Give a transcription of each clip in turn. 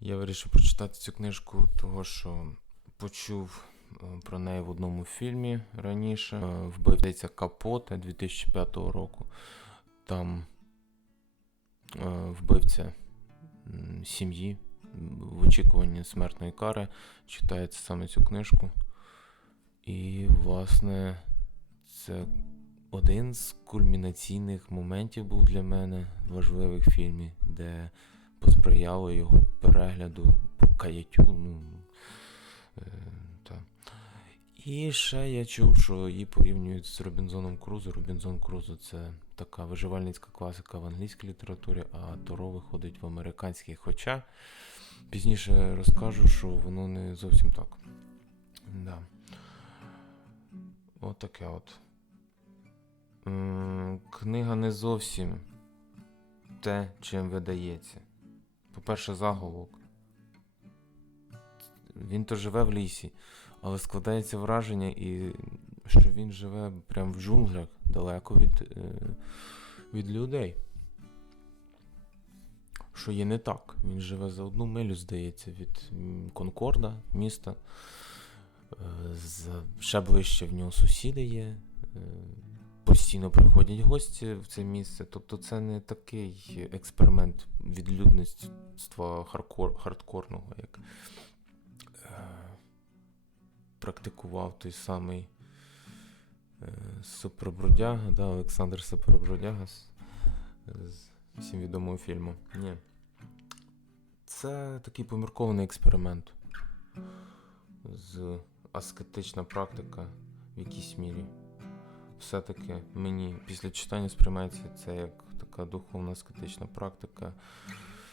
Я вирішив прочитати цю книжку, того що почув е, про неї в одному фільмі раніше. Е, Вбивця Капоте 2005 року. Там е, вбивця сім'ї в очікуванні смертної кари читається саме цю книжку. І, власне, це один з кульмінаційних моментів був для мене важливих в фільмі, де посприяло його перегляду по каяттю. Ну, е, та. І ще я чув, що її порівнюють з Робінзоном Крузо. Робінзон Крузо це така виживальницька класика в англійській літературі, а Торо виходить в американській. Хоча пізніше розкажу, що воно не зовсім так. Да. От таке от. Книга не зовсім те, чим видається. По-перше, заголовок. Він то живе в лісі, але складається враження, і що він живе прямо в джунглях, далеко від, е, від людей. Що є не так. Він живе за одну милю, здається, від Конкорда, міста. Е, ще ближче в нього сусіди є. Постійно приходять гості в це місце. Тобто це не такий експеримент відлюдництва хардкор, хардкорного, як е, практикував той самий е, Супербродяга, да, Олександр Супербродяга з, з всім відомого фільму. Ні. Це такий поміркований експеримент. З аскетична практика в якійсь мірі. Все-таки мені після читання сприймається це як така духовна аскетична практика.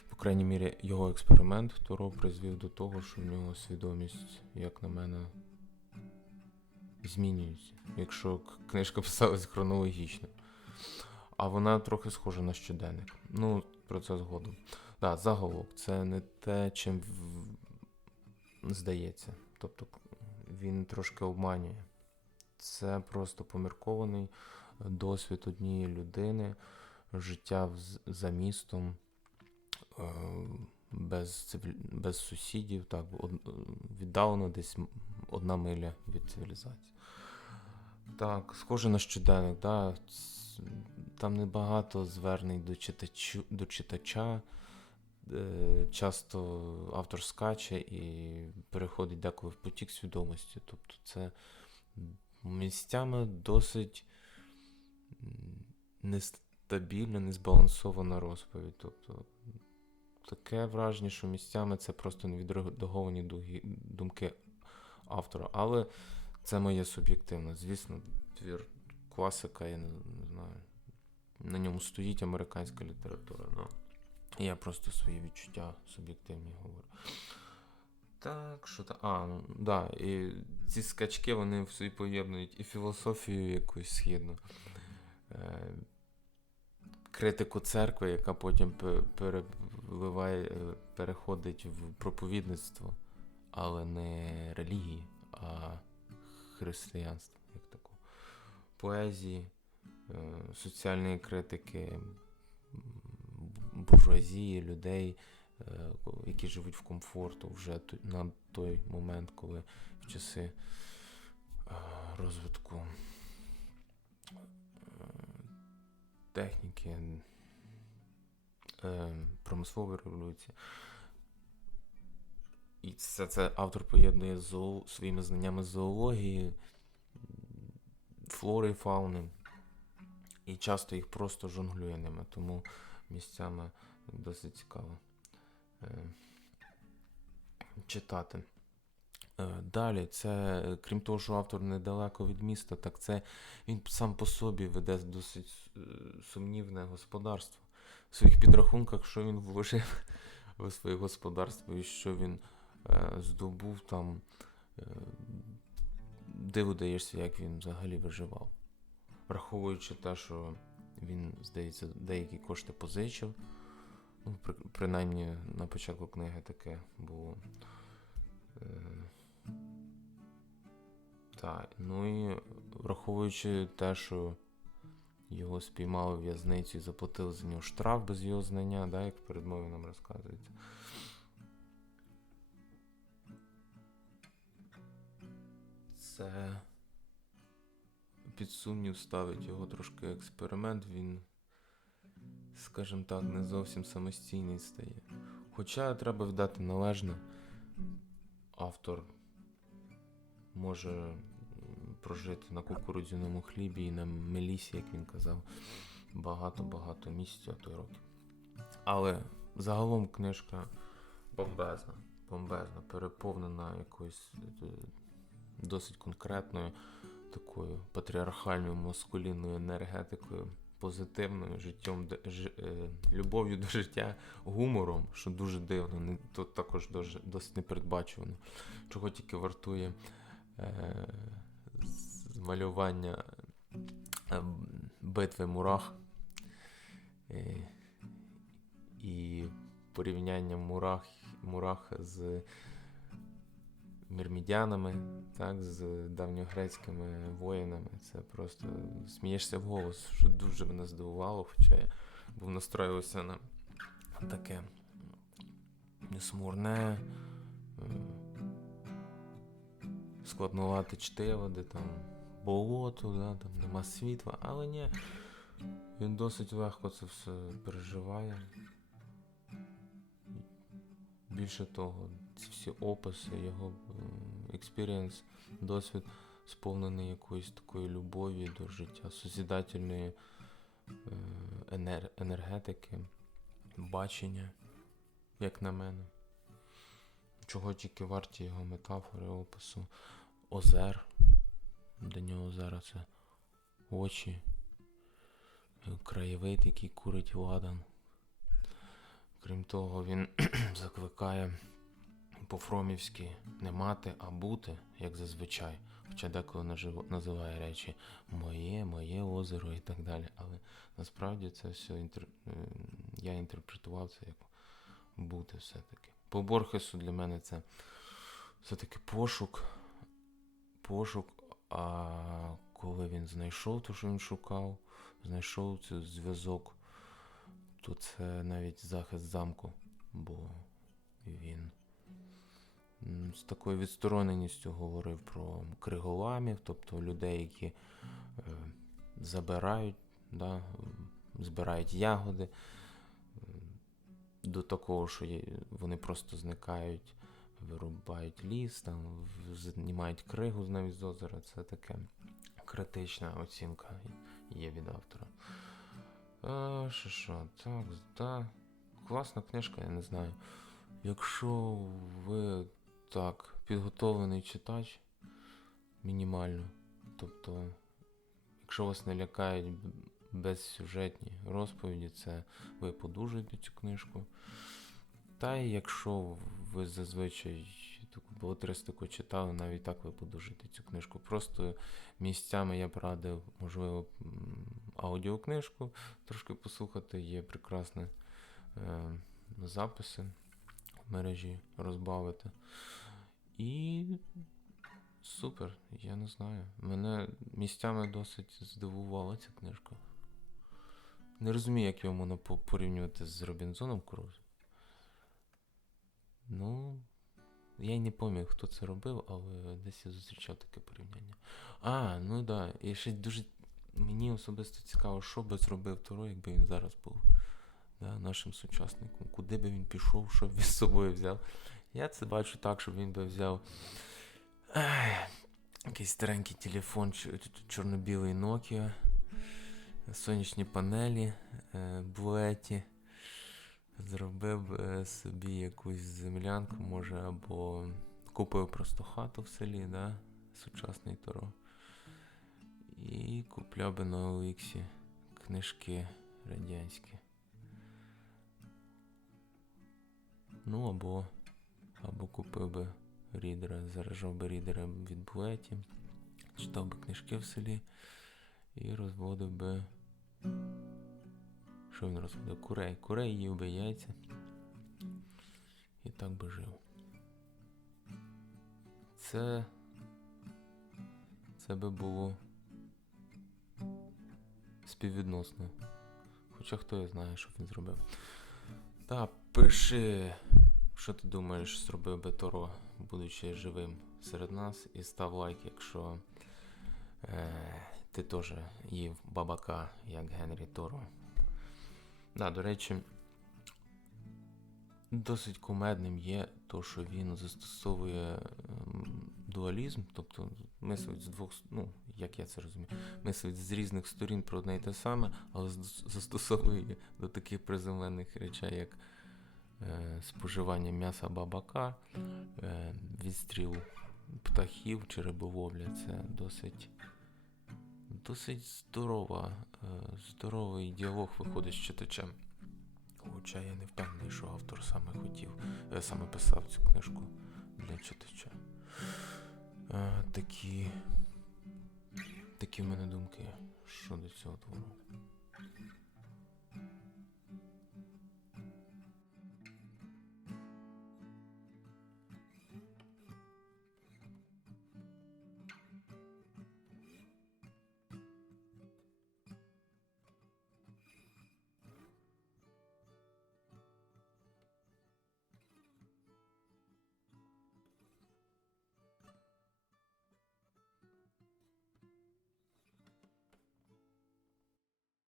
По крайній мірі, його експеримент Торо призвів до того, що в нього свідомість, як на мене, змінюється, якщо книжка писалась хронологічно. А вона трохи схожа на щоденник. Ну, про це згодом. Так, заголовок це не те, чим в- здається. Тобто він трошки обманює. Це просто поміркований досвід однієї людини, життя за містом, е, без, цивіль... без сусідів, так, віддалено десь одна миля від цивілізації. Так, схоже на щоденник, да. там небагато звернень до, читачу, до читача. Е, Часто автор скаче і переходить деколи в потік свідомості. Тобто це місцями досить нестабільна, незбалансована розповідь. Тобто таке враження, що місцями це просто невідредаговані думки автора. Але це моє суб'єктивне. Звісно, твір класика, я не, знаю. На ньому стоїть американська література. Ну, я просто свої відчуття суб'єктивні говорю. Так, що та. А, ну да, і ці скачки вони собі поєднують і філософію якусь східну, е, критику церкви, яка потім пе- переливає, е, переходить в проповідництво, але не релігії, а християнство, як таку. Поезії, е, соціальної критики, буржуазії, людей, які живуть в комфорту вже на той момент, коли в часи е, розвитку е, техніки, е, промислової революції. І все це автор поєднує з своїми знаннями з зоології, флори і фауни. І часто їх просто жонглює ними, тому місцями досить цікаво е, читати. Е, Далі, це, е, крім того, що автор недалеко від міста, так це він сам по собі веде досить е, сумнівне господарство. В своїх підрахунках, що він вложив в своє господарство і що він е, здобув там, е, диву як він взагалі виживав. Враховуючи те, що він, здається, деякі кошти позичив. Ну, при, принаймні на початку книги таке було. Е, так, ну і враховуючи те, що його спіймали в'язницю і заплатили за нього штраф без його знання, да, як в передмові нам розказується. Це під сумнів ставить його трошки експеримент. Він скажімо так, не зовсім самостійний стає. Хоча треба вдати належне, автор може прожити на кукурудзяному хлібі і на мелісі, як він казав, багато-багато місяців, а то й років. Але загалом книжка бомбезна, бомбезна, переповнена якоюсь е, досить конкретною такою патріархальною маскулінною енергетикою, позитивною життям, ж- е, любов'ю до життя, гумором, що дуже дивно, не, то також дуже, досить непередбачувано. Чого тільки вартує е, з- малювання е, битви мурах е, і порівняння мурах, мурах з мірмідянами, так, з давньогрецькими воїнами. Це просто смієшся в голос, що дуже мене здивувало, хоча я був настроювався на таке несмурне, складнувате чтиво, де там болото, да, там нема світла, але ні. Він досить легко це все переживає. Більше того, ці всі описи, його експірієнс, досвід сповнений якоюсь такою любов'ю до життя, созідательної е, енер- енергетики, бачення, як на мене. Чого тільки варті його метафори, опису, озер. Для нього озера це очі, е, краєвид, який курить ладан. Крім того, він закликає по-фромівськи не мати, а бути, як зазвичай. Хоча деколи називає речі моє, моє озеро і так далі. Але насправді це все інтер... е, я інтерпретував це як бути все-таки. По Борхесу для мене це все-таки пошук. Пошук, а коли він знайшов те, що він шукав, знайшов цей зв'язок, то це навіть захист замку, бо з такою відстороненістю говорив про криголамів, тобто людей, які е, забирають, да, збирають ягоди, до такого, що вони просто зникають, вирубають ліс, там, знімають кригу навіть з озера. Це таке критична оцінка є від автора. А, що, що, так, да. Класна книжка, я не знаю. Якщо ви так, підготовлений читач мінімально, тобто, якщо вас не лякають безсюжетні розповіді, це ви подужуєте цю книжку. Та й якщо ви зазвичай таку балетристику читали, навіть так ви подужите цю книжку. Просто місцями я б радив, можливо, аудіокнижку трошки послухати. Є прекрасні е, записи в мережі розбавити. І супер, я не знаю. Мене місцями досить здивувала ця книжка. Не розумію, як його можна порівнювати з Робінзоном Крузо. Ну, я й не пам'ятаю, хто це робив, але десь я зустрічав таке порівняння. А, ну да, і ще дуже мені особисто цікаво, що би зробив Торо, якби він зараз був да, нашим сучасником. Куди би він пішов, що б він з собою взяв. Я це бачу так, щоб він би взяв ай, якийсь старенький телефон, чор- чор- чорно-білий Nokia, сонячні панелі, е, буеті. Зробив би е, собі якусь землянку, може, або купив просто хату в селі, да? сучасний Торо. І купляв би на Оліксі книжки радянські. Ну, або, або купив би рідера, заражав би рідера від буеті, читав би книжки в селі і розводив би. Що він розводив? Курей. Курей їв би яйця. І так би жив. Це. Це би було співвідносно. Хоча хто я знає, що він зробив. Та, пиши Що ти думаєш, зробив би Торо, будучи живим серед нас, і став лайк, якщо е, ти теж їв бабака, як Генрі Торо. Да, до речі, досить кумедним є то, що він застосовує ем, дуалізм, тобто мислить з двох, ну, як я це розумію, мислить з різних сторін про одне й те саме, але застосовує до таких приземлених речей, як споживання м'яса бабака, е, відстріл птахів чи риболовля. Це досить, досить здорова, е, здоровий діалог виходить з читачем. Хоча я не впевнений, що автор саме хотів, е, саме писав цю книжку для читача. Е, такі, такі в мене думки щодо цього твору.